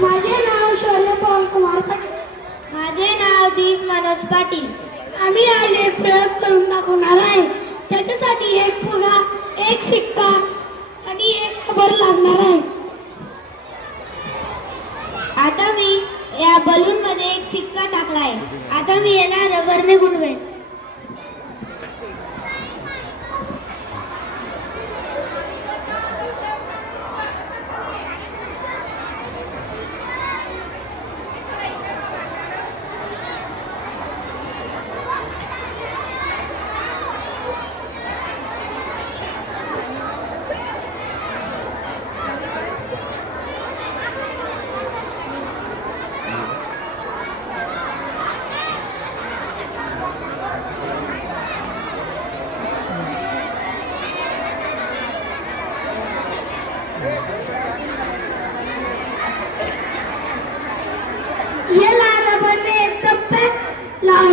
माझे नाव शौर्य पवन कुमार पाटील माझे नाव दीप मनोज पाटील. आम्ही आज एक प्रयोग करून दाखवणार आहे. त्याच्यासाठी एक फुगा एक शिक्का आणि एक रबर लागणार आहे. आता मी या बलून मध्ये एक सिक्का टाकलाय आता मी याला रबरने गुंडवेन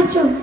就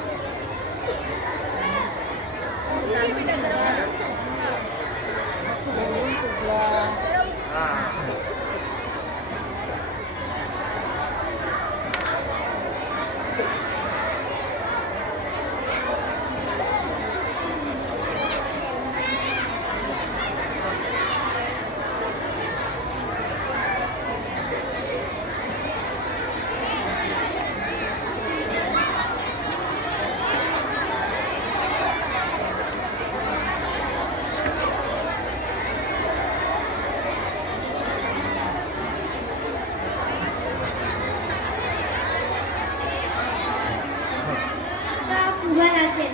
आता फुगा नाचेल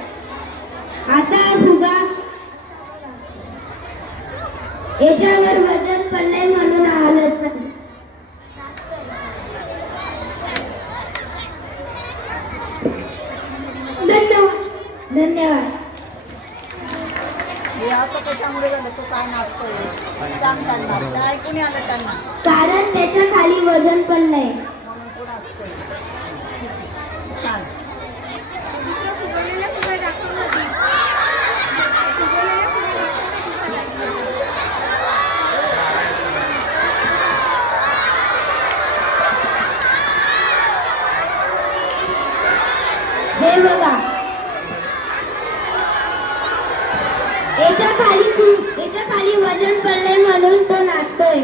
आता फुगा याच्यावर वजन पडले म्हणून हालत नाही. धन्यवाद. धन्यवाद. हे कारण त्याच्याखाली वजन पडलंय. म्हणून तो नाचतोय छान हे बघा याच्या खाली याच्या खाली वजन पडले म्हणून तो नाचतोय.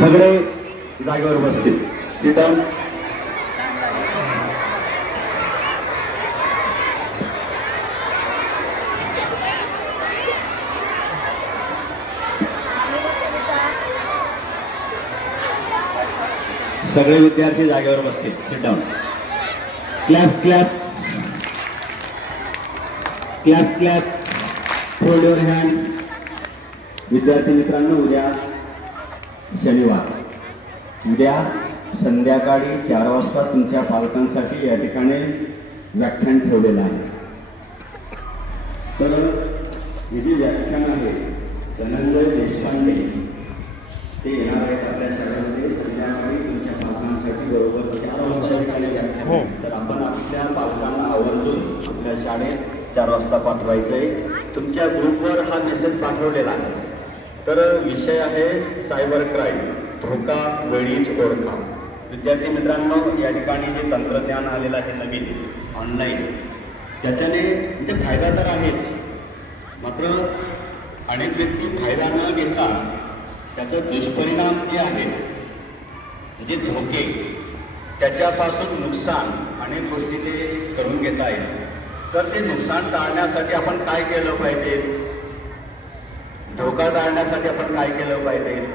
सगळे जागेवर बसतील. सीटाऊन सगळे विद्यार्थी जागेवर बसतील. Sit down clap clap clap clap fold your hands विद्यार्थी मित्रांनो उद्या शनिवार. उद्या संध्याकाळी चार वाजता तुमच्या पालकांसाठी या ठिकाणी व्याख्यान ठेवलेलं आहे. तर हे जे व्याख्यान आहे धनंजय देशपांडे ते येणार आहेत आपल्या शाळेमध्ये संध्याकाळी तुमच्या पालकांसाठी बरोबर चार वाजता ठिकाणी आहे. तर आपण आपल्या पालकांना आवर्जून आपल्या शाळेत चार वाजता पाठवायचं आहे तुमच्या ग्रुपवर हा मेसेज पाठवलेला आहे. तर विषय आहे सायबर क्राईम धोका वेळीच ओळखा. विद्यार्थी मित्रांनो या ठिकाणी जे तंत्रज्ञान आलेलं आहे नवीन ऑनलाईन त्याच्याने म्हणजे फायदा तर आहेच. मात्र अनेक व्यक्ती फायदा न घेता त्याचं दुष्परिणाम जे आहेत जे धोके त्याच्यापासून नुकसान अनेक गोष्टी ते करून घेता येईल. तर ते नुकसान टाळण्यासाठी आपण काय केलं पाहिजे? धोका टाळण्यासाठी आपण काय केलं पाहिजे?